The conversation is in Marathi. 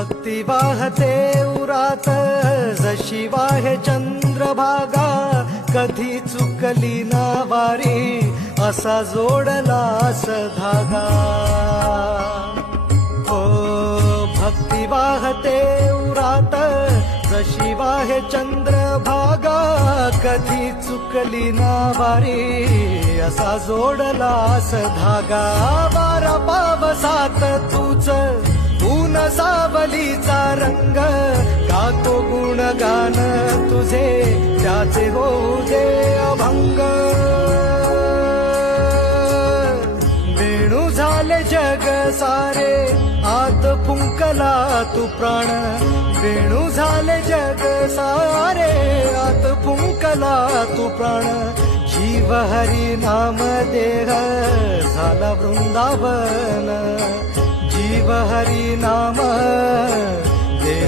भक्ती वाहते उरात जशी वाहे चंद्रभागा, कधी चुकली ना वारी असा जोडलास धागा. ओ भक्ती वाहते उरात जशी वाहे चंद्रभागा, कधी चुकली ना वारी असा जोडलास धागा. वारा पावसात तूच ऊन सावलीचा रंग, गातो गुणगान तुझे त्याचे होऊ दे अभंग. वेणू झाले जग सारे आत फुंकला तू प्राण, वेणू झाले जग सारे आत फुंकला तू प्राण. जीव हरी नाम देह झाला वृंदावन, जीव हरी नाम